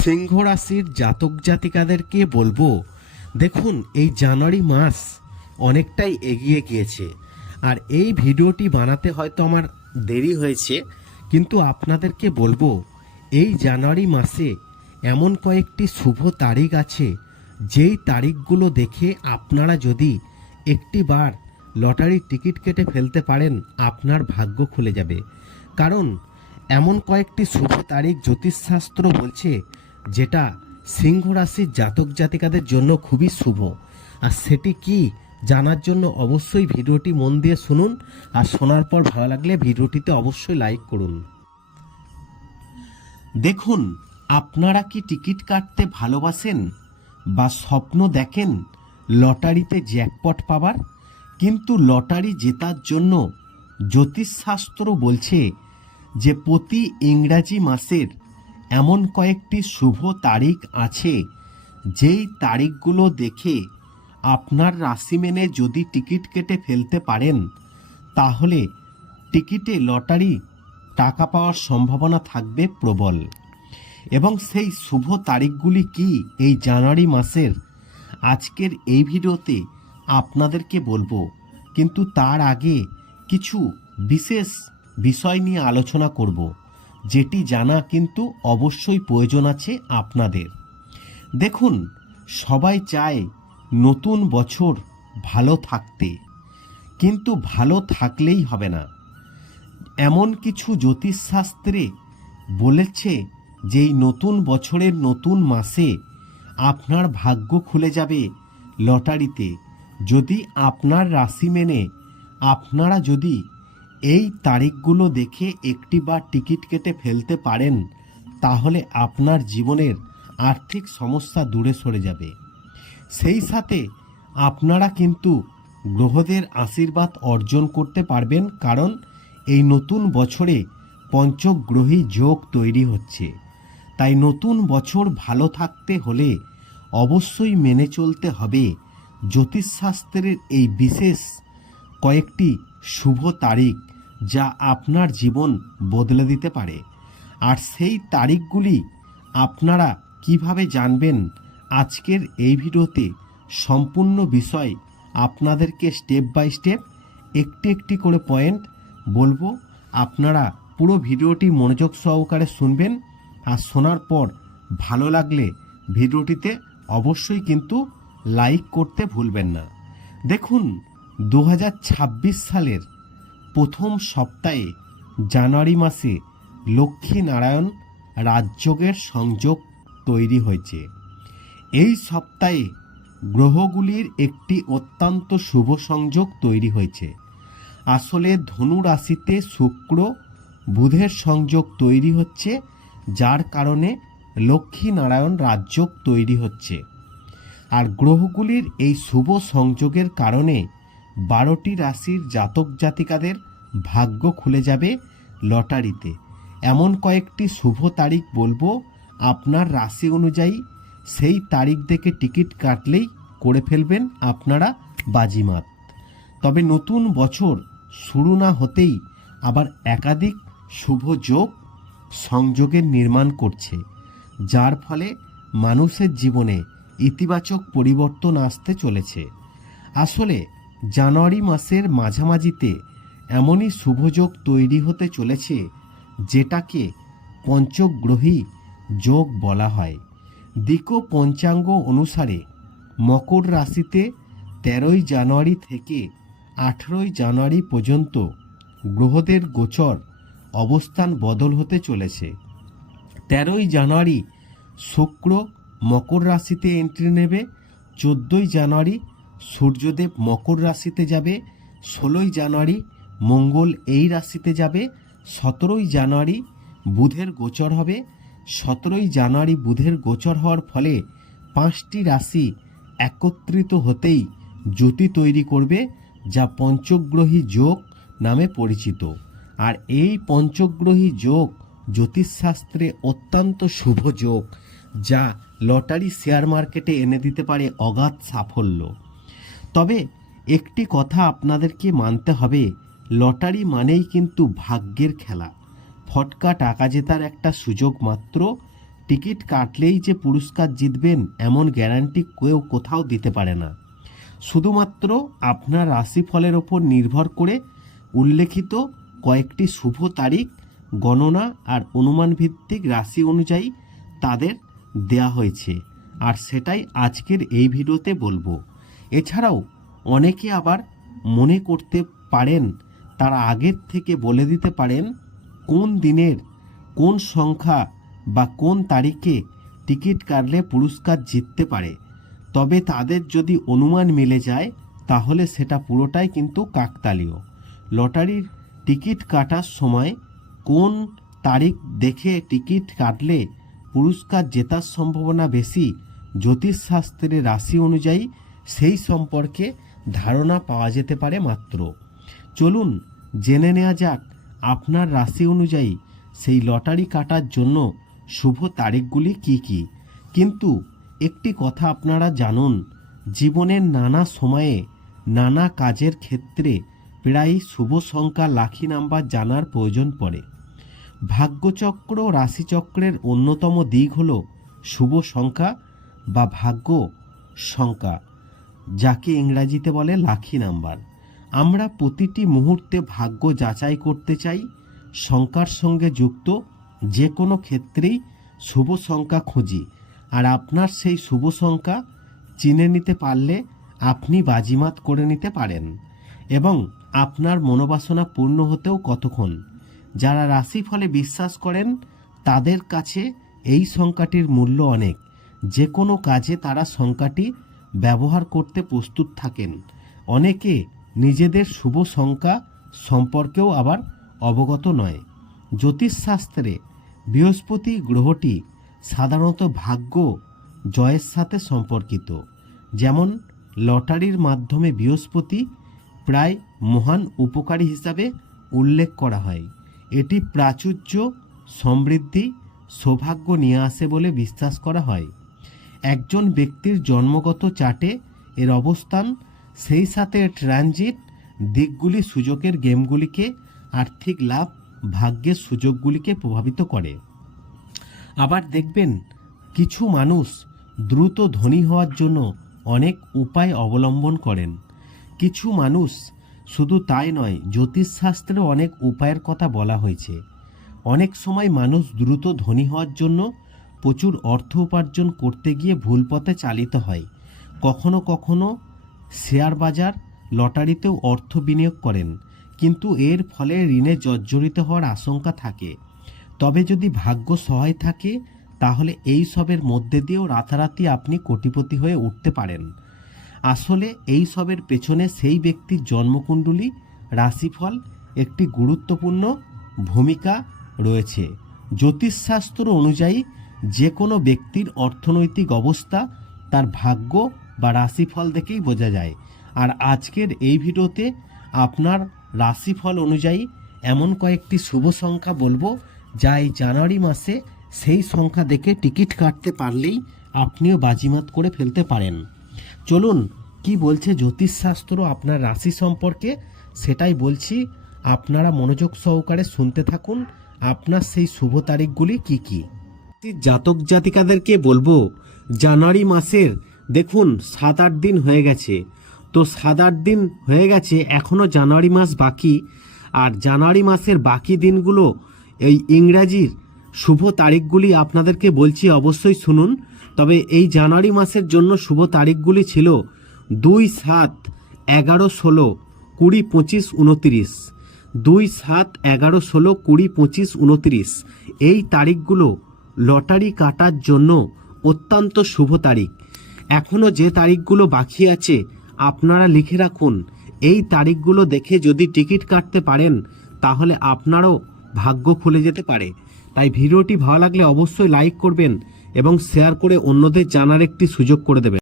সিংহ রাশির জাতক জাতিকাদেরকে বলব? দেখুন, এই জানুয়ারি মাস অনেকটাই এগিয়ে গিয়েছে। আর এই ভিডিওটি বানাতে হয়তো আমার দেরি হয়েছে, কিন্তু আপনাদেরকে বলব, এই জানুয়ারি মাসে এমন কয়েকটি শুভ তারিখ আছে, যেই তারিখগুলো দেখে আপনারা যদি একটি বার লটারির টিকিট কেটে ফেলতে পারেন, আপনার ভাগ্য খুলে যাবে। কারণ, এমন কয়েকটি শুভ তারিখ জ্যোতিষশাস্ত্র বলছে যেটা সিংহ রাশির জাতক জাতিকাদের জন্য খুবই শুভ। আর সেটি কি জানার জন্য অবশ্যই ভিডিওটি মন দিয়ে শুনুন আর শোনার পর ভালো লাগলে ভিডিওটিতে অবশ্যই লাইক করুন। দেখুন, আপনারা কি টিকিট কাটতে ভালোবাসেন বা স্বপ্ন দেখেন লটারিতে জ্যাকপট পাবার? কিন্তু লটারি জেতার জন্য জ্যোতিষশাস্ত্র বলছে যে প্রতি ইংরাজি মাসের এমন কয়েকটি শুভ তারিখ আছে, যেই তারিখগুলো দেখে আপনার রাশি মেনে যদি টিকিট কেটে ফেলতে পারেন, তাহলে টিকিটে লটারি টাকা পাওয়ার সম্ভাবনা থাকবে প্রবল। এবং সেই শুভ তারিখগুলি কি এই জানুয়ারি মাসের? আজকের এই ভিডিওতে আপনাদেরকে বলব, কিন্তু তার আগে কিছু বিশেষ বিষয় নিয়ে আলোচনা করব। যেটি জানা কিন্তু অবশ্যই প্রয়োজন আছে আপনাদের। দেখুন, সবাই চায় নতুন বছর ভালো থাকতে, কিন্তু ভালো থাকলেই হবে না। এমন কিছু জ্যোতিষশাস্ত্রে বলেছে যে নতুন বছরের নতুন মাসে আপনার ভাগ্য খুলে যাবে লটারিতে। যদি আপনার রাশি মেনে আপনারা যদি এই তারিখগুলো দেখে একটি বার টিকিট কেটে ফেলতে পারেন, তাহলে আপনার জীবনের আর্থিক সমস্যা দূরে সরে যাবে। সেই সাথে আপনারা কিন্তু গ্রহদের আশীর্বাদ অর্জন করতে পারবেন, কারণ এই নতুন বছরে পঞ্চগ্রহী যোগ তৈরি হচ্ছে। তাই নতুন বছর ভালো থাকতে হলে অবশ্যই মেনে চলতে হবে। জ্যোতিষশাস্ত্রের এই বিশেষ কয়েকটি শুভ তারিখ যা আপনার জীবন বদলে দিতে পারে। আর সেই তারিখগুলি আপনারা কীভাবে জানবেন আজকের এই ভিডিওতে সম্পূর্ণ বিষয় আপনাদেরকে স্টেপ বাই স্টেপ একটি একটি করে পয়েন্ট বলব। আপনারা পুরো ভিডিওটি মনোযোগ সহকারে শুনবেন আর শোনার পর ভালো লাগলে ভিডিওটিতে অবশ্যই কিন্তু লাইক করতে ভুলবেন না। দেখুন দু হাজার ছাব্বিশ সালের প্রথম সপ্তাহে জানুয়ারি মাসে লক্ষ্মী নারায়ণ রাজযোগের সংযোগ তৈরি হয়েছে। এই সপ্তাহে গ্রহগুলির একটি অত্যন্ত শুভ সংযোগ তৈরি হয়েছে। আসলে ধনু রাশিতে শুক্র বুধের সংযোগ তৈরি হচ্ছে, যার কারণে লক্ষ্মী নারায়ণ রাজযোগ তৈরি হচ্ছে। আর গ্রহগুলির এই শুভ সংযোগের কারণে বারোটি রাশির জাতক জাতিকাদের ভাগ্য খুলে যাবে লটারিতে। এমন কয়েকটি শুভ তারিখ বলব, আপনার রাশি অনুযায়ী সেই তারিখ দেখে টিকিট কাটলেই করে ফেলবেন আপনারা বাজিমাত। তবে নতুন বছর শুরু না হতেই আবার একাধিক শুভ যোগ সংযোগের নির্মাণ করছে, যার ফলে মানুষের জীবনে ইতিবাচক পরিবর্তন আসতে চলেছে। আসলে জানুয়ারি মাসের মাঝামাঝিতে এমনই শুভযোগ তৈরি হতে চলেছে যেটাকে পঞ্চগ্রহী যোগ বলা হয়। দিক পঞ্চাঙ্গ অনুসারে মকর রাশিতে তেরোই জানুয়ারি থেকে আঠেরোই জানুয়ারি পর্যন্ত গ্রহদের গোচর অবস্থান বদল হতে চলেছে। তেরোই জানুয়ারি শুক্র মকর রাশিতে এন্ট্রি নেবে, চোদ্দোই জানুয়ারি সূর্যদেব মকর রাশিতে যাবে, ষোলোই জানুয়ারি মঙ্গল এই রাশিতে যাবে, সতেরোই জানুয়ারি বুধের গোচর হবে। সতেরোই জানুয়ারি বুধের গোচর হওয়ার ফলে পাঁচটি রাশি একত্রিত হতেই জ্যোতি তৈরি করবে, যা পঞ্চগ্রহী যোগ নামে পরিচিত। আর এই পঞ্চগ্রহী যোগ জ্যোতিষশাস্ত্রে অত্যন্ত শুভ যোগ, যা লটারি শেয়ার মার্কেটে এনে দিতে পারে অগাধ সাফল্য। তবে একটি কথা আপনাদেরকে মানতে হবে, লটারি মানেই কিন্তু ভাগ্যের খেলা। ফটকা টাকা জেতার একটা সুযোগ মাত্র, টিকিট কাটলেই যে পুরস্কার জিতবেন এমন গ্যারান্টি কেউ কোথাও দিতে পারে না। শুধুমাত্র আপনার রাশিফলের ওপর নির্ভর করে উল্লেখিত কয়েকটি শুভ তারিখ, গণনা আর অনুমান ভিত্তিক রাশি অনুযায়ী তাদের দেয়া হয়েছে। আর সেটাই আজকের এই ভিডিওতে বলব। এছাড়াও অনেকে আবার মনে করতে পারেন, তারা আগের থেকে বলে দিতে পারেন কোন দিনের কোন সংখ্যা বা কোন তারিখে টিকিট কাটলে পুরস্কার জিততে পারে। তবে তাদের যদি অনুমান মিলে যায়, তাহলে সেটা পুরোটাই কিন্তু কাকতালীয়। লটারির টিকিট কাটার সময় কোন তারিখ দেখে টিকিট কাটলে পুরস্কার জেতার সম্ভাবনা বেশি, জ্যোতিষশাস্ত্রের রাশি অনুযায়ী সেই সম্পর্কে ধারণা পাওয়া যেতে পারে মাত্র। চলুন জেনে নেওয়া যাক আপনার রাশি অনুযায়ী সেই লটারি কাটার জন্য শুভ তারিখগুলি কি কি। কিন্তু একটি কথা আপনারা জানুন, জীবনের নানা সময়ে নানা কাজের ক্ষেত্রে প্রায় শুভ সংখ্যা লাখি নাম্বার জানার প্রয়োজন পড়ে। ভাগ্যচক্র রাশিচক্রের অন্যতম দিক হল শুভ সংখ্যা বা ভাগ্য সংখ্যা। যাকে ইংরাজিতে বলে লাখি নাম্বার। আমরা প্রতিটি মুহূর্তে ভাগ্য যাচাই করতে চাই সংখ্যার সঙ্গে যুক্ত, যে কোনো ক্ষেত্রেই শুভ সংখ্যা খুঁজি। আর আপনার সেই শুভ সংখ্যা চিনে নিতে পারলে আপনি বাজিমাত করে নিতে পারেন। এবং আপনার মনোবাসনা পূর্ণ হতেও কতক্ষণ? যারা রাশিফলে বিশ্বাস করেন, তাদের কাছে এই সংখ্যাটির মূল্য অনেক। যে কোনো কাজে তারা সংখ্যাটি ব্যবহার করতে প্রস্তুত থাকেন। অনেকে নিজেদের শুভ সংখ্যা সম্পর্কেও আবার অবগত নয়। জ্যোতিষশাস্ত্রে বৃহস্পতি গ্রহটি সাধারণত ভাগ্য, জয়ের সাথে সম্পর্কিত। যেমন, লটারির মাধ্যমে বৃহস্পতি প্রায় মহান উপকারী হিসাবে উল্লেখ করা হয়। এটি প্রাচুর্য, সমৃদ্ধি, সৌভাগ্য নিয়ে আসে বলে বিশ্বাস করা হয়। একজন ব্যক্তির জন্মগত চার্টে এর অবস্থান, সেই সাথে ট্রানজিট, দিকগুলি সুযোগের গেমগুলিকে, আর্থিক লাভ, ভাগ্যের সুযোগগুলিকে প্রভাবিত করে। আবার দেখবেন, কিছু মানুষ দ্রুত ধনী হওয়ার জন্য অনেক উপায় অবলম্বন করেন। কিছু মানুষ শুধু তাই নয় জ্যোতিষশাস্ত্রে অনেক উপায়ের কথা বলা হয়েছে। অনেক সময় মানুষ দ্রুত ধনী হওয়ার জন্য প্রচুর অর্থ উপার্জন করতে গিয়ে ভুল পথে চালিত হয়। কখনো কখনো শেয়ার বাজার লটারিতেও অর্থ বিনিয়োগ করেন, কিন্তু এর ফলে ঋণে জর্জরিত হওয়ার আশঙ্কা থাকে। তবে যদি ভাগ্য সহায় থাকে, তাহলে এই সবের মধ্যে দিয়েও রাতারাতি আপনি কোটিপতি হয়ে উঠতে পারেন। আসলে এই সবের পেছনে সেই ব্যক্তির জন্মকুণ্ডলী, রাশিফল একটি গুরুত্বপূর্ণ ভূমিকা রয়েছে। জ্যোতিষশাস্ত্র অনুযায়ী যে কোনো ব্যক্তির অর্থনৈতিক অবস্থা তার ভাগ্য বা রাশিফল দেখেই বোঝা যায়। আর আজকের এই ভিডিওতে আপনার রাশিফল অনুযায়ী এমন কয়েকটি শুভ সংখ্যা বলব, যা এই জানুয়ারি মাসে সেই সংখ্যা দেখে টিকিট কাটতে পারলেই আপনিও বাজিমাত করে ফেলতে পারেন। চলুন, কি বলছে জ্যোতিষশাস্ত্র আপনার রাশি সম্পর্কে? সেটাই বলছি, আপনারা মনোযোগ সহকারে শুনতে থাকুন, আপনার সেই শুভ তারিখগুলি কি কি? জাতক জাতিকাদেরকে বলব, জানুয়ারি মাসের, দেখুন, সাত আট দিন হয়ে গেছে। তো সাত আট দিন হয়ে গেছে এখনও জানুয়ারি মাস বাকি। আর জানুয়ারি মাসের বাকি দিনগুলো, এই ইংরাজির শুভ তারিখগুলি আপনাদেরকে বলছি অবশ্যই শুনুন। তবে এই জানুয়ারি মাসের জন্য শুভ তারিখগুলি ছিল দুই সাত এগারো ষোলো কুড়ি পঁচিশ উনতিরিশ। দুই সাত এগারো ষোলো কুড়ি পঁচিশ উনতিরিশ। এই তারিখগুলো লটারি কাটার জন্য অত্যন্ত শুভ তারিখ। এখনও যে তারিখগুলো বাকি আছে, আপনারা লিখে রাখুন। এই তারিখগুলো দেখে যদি টিকিট কাটতে পারেন, তাহলে আপনারও ভাগ্য খুলে যেতে পারে। তাই ভিডিওটি ভালো লাগলে অবশ্যই লাইক করবেন এবং শেয়ার করে অন্যদের জানার একটি সুযোগ করে দেবেন।